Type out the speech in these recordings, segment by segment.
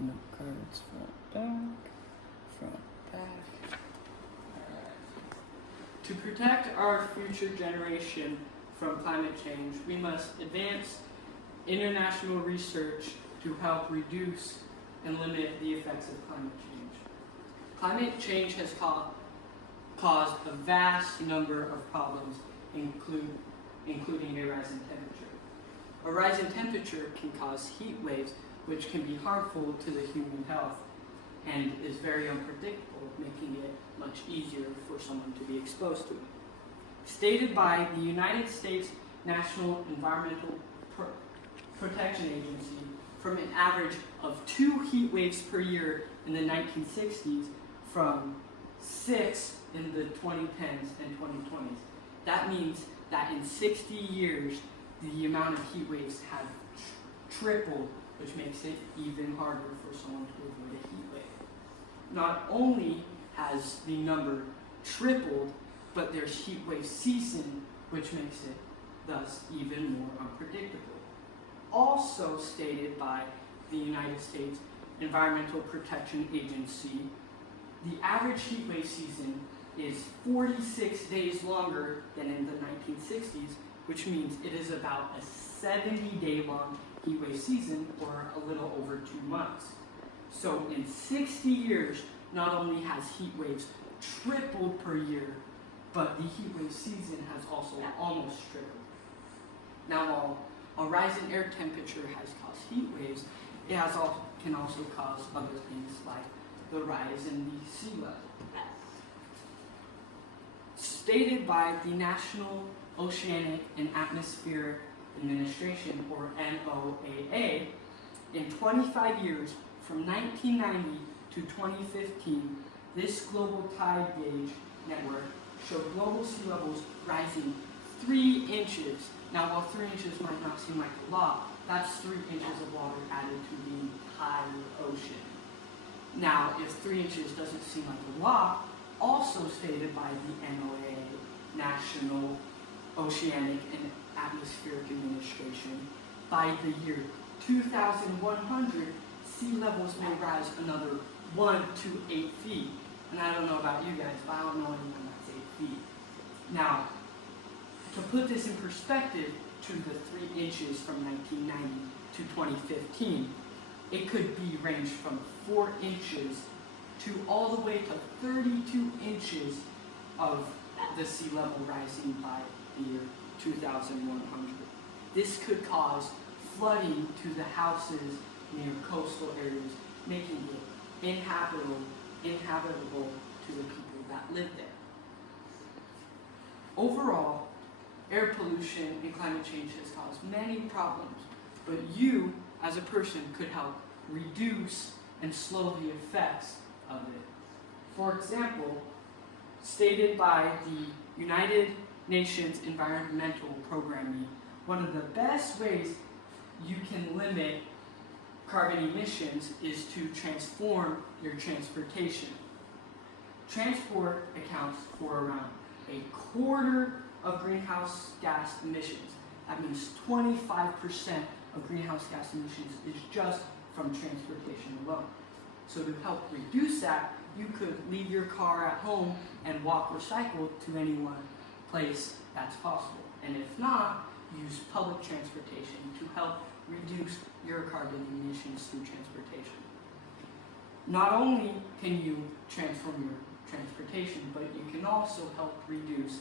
No cards, front, back. Alright. To protect our future generation from climate change, we must advance international research to help reduce and limit the effects of climate change. Climate change has caused a vast number of problems, including a rise in temperature. A rise in temperature can cause heat waves, which can be harmful to the human health and is very unpredictable, making it much easier for someone to be exposed to it. Stated by the United States National Environmental Protection Agency, from an average of 2 heat waves per year in the 1960s, from 6 in the 2010s and 2020s. That means that in 60 years, the amount of heat waves have tripled, which makes it even harder for someone to avoid a heat wave. Not only has the number tripled, but there's heat wave season, which makes it thus even more unpredictable. Also stated by the United States Environmental Protection Agency, the average heat wave season is 46 days longer than in the 1960s, which means it is about a 70-day long heat wave season, or a little over 2 months. So in 60 years, not only has heat waves tripled per year, but the heat wave season has also almost tripled. Now, while a rise in air temperature has caused heat waves, it can also cause other things like the rise in the sea level. Stated by the National Oceanic and Atmospheric Administration, or NOAA, in 25 years, from 1990 to 2015, this global tide gauge network showed global sea levels rising 3 inches. Now, while 3 inches might not seem like a lot, that's 3 inches of water added to the entire ocean. Now, if 3 inches doesn't seem like a lot, also stated by the NOAA, National Oceanic and Atmospheric Administration, by the year 2100, sea levels may rise another 1 to 8 feet. And I don't know about you guys, but I don't know anyone that's 8 feet. Now, to put this in perspective to the 3 inches from 1990 to 2015, it could be ranged from 4 inches to all the way to 32 inches of the sea level rising by the year 2100. This could cause flooding to the houses near coastal areas, making it inhabitable to the people that live there. Overall, air pollution and climate change has caused many problems, but you, as a person, could help reduce and slow the effects of it. For example, stated by the United Nations Environmental Programme, one of the best ways you can limit carbon emissions is to transform your transportation. Transport accounts for around 1/4 of greenhouse gas emissions. That means 25% of greenhouse gas emissions is just from transportation alone. So to help reduce that, you could leave your car at home and walk or cycle to any one place that's possible. And if not, use public transportation to help reduce your carbon emissions through transportation. Not only can you transform your transportation, but you can also help reduce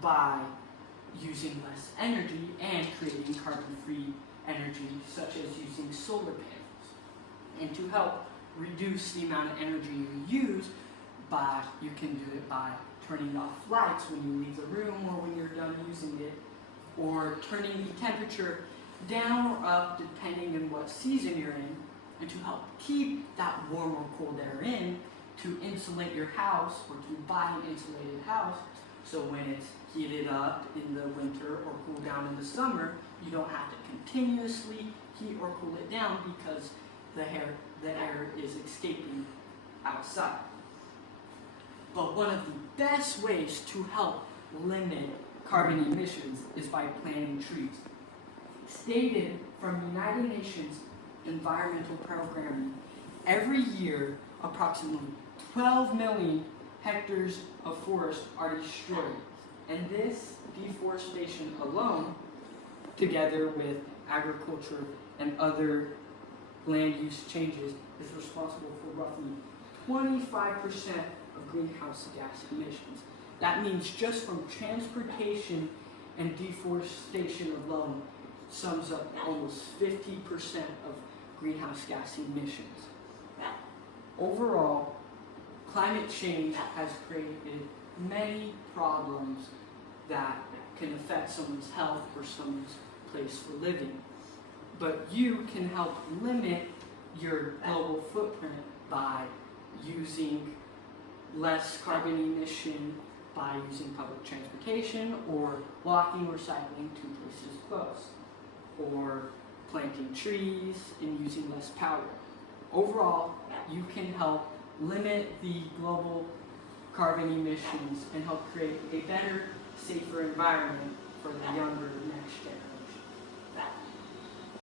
by using less energy and creating carbon-free energy, such as using solar panels. And to help reduce the amount of energy you use, you can do it by turning off lights when you leave the room or when you're done using it, or turning the temperature down or up depending on what season you're in. And to help keep that warm or cold air in, to insulate your house or to buy an insulated house, so when it's heated up in the winter or cool down in the summer, you don't have to continuously heat or cool it down because the air is escaping outside. But one of the best ways to help limit carbon emissions is by planting trees. Stated from United Nations Environmental Programming, Every year, approximately 12 million hectares of forest are destroyed. And this deforestation alone, together with agriculture and other land use changes, is responsible for roughly 25% of greenhouse gas emissions. That means just from transportation and deforestation alone sums up almost 50% of greenhouse gas emissions. Overall, climate change has created many problems that can affect someone's health or someone's place for living. But you can help limit your global footprint by using less carbon emission, by using public transportation, or walking or cycling to places close, or planting trees and using less power. Overall, you can help limit the global carbon emissions and help create a better, safer environment for the younger next generation.